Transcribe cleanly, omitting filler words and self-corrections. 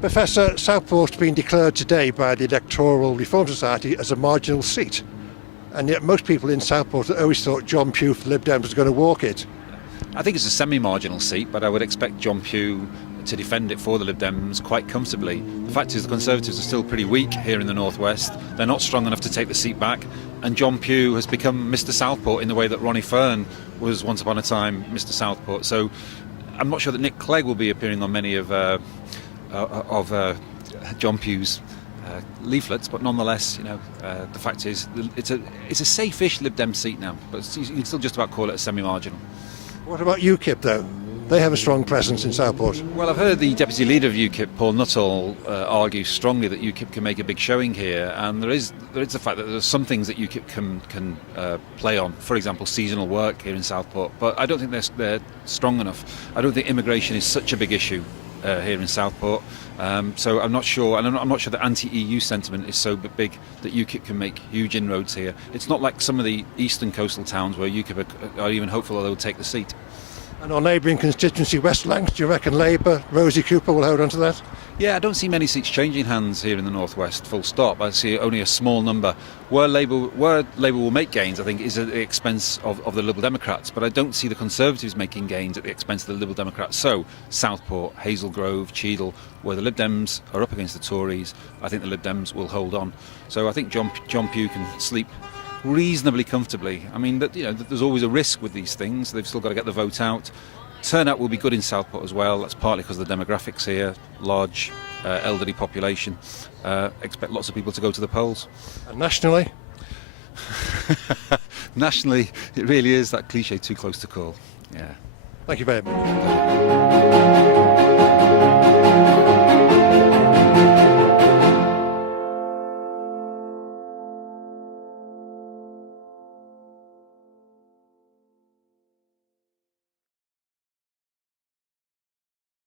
Professor, Southport's been declared today by the Electoral Reform Society as a marginal seat. And yet most people in Southport always thought John Pugh for LibDem was going to walk it. I think it's a semi-marginal seat, but I would expect John Pugh to defend it for the Lib Dems quite comfortably. The fact is the Conservatives are still pretty weak here in the northwest. They're not strong enough to take the seat back, and John Pugh has become Mr Southport in the way that Ronnie Fearn was once upon a time Mr Southport. So I'm not sure that Nick Clegg will be appearing on many of John Pugh's leaflets, but nonetheless, the fact is it's a safe-ish Lib Dem seat now, but you can still just about call it a semi-marginal. What about UKIP though? They have a strong presence in Southport. Well, I've heard the Deputy Leader of UKIP, Paul Nuttall, argue strongly that UKIP can make a big showing here, and there is the fact that there are some things that UKIP can play on. For example, seasonal work here in Southport, but I don't think they're strong enough. I don't think immigration is such a big issue here in Southport, so I'm not sure, and I'm not sure that anti-EU sentiment is so big that UKIP can make huge inroads here. It's not like some of the eastern coastal towns where UKIP are even hopeful that they'll take the seat. And our neighbouring constituency, West Lancs, do you reckon Labour, Rosie Cooper will hold on to that? Yeah, I don't see many seats changing hands here in the northwest, full stop. I see only a small number. Where Labour will make gains, I think, is at the expense of the Liberal Democrats, but I don't see the Conservatives making gains at the expense of the Liberal Democrats. So, Southport, Hazel Grove, Cheadle, where the Lib Dems are up against the Tories, I think the Lib Dems will hold on. So I think John Pugh can sleep reasonably comfortably. I mean, there's always a risk with these things. They've still got to get the vote out. Turnout will be good in Southport as well. That's partly because of the demographics here, large elderly population. Expect lots of people to go to the polls. And nationally? Nationally, it really is that cliche, too close to call. Yeah. Thank you very much.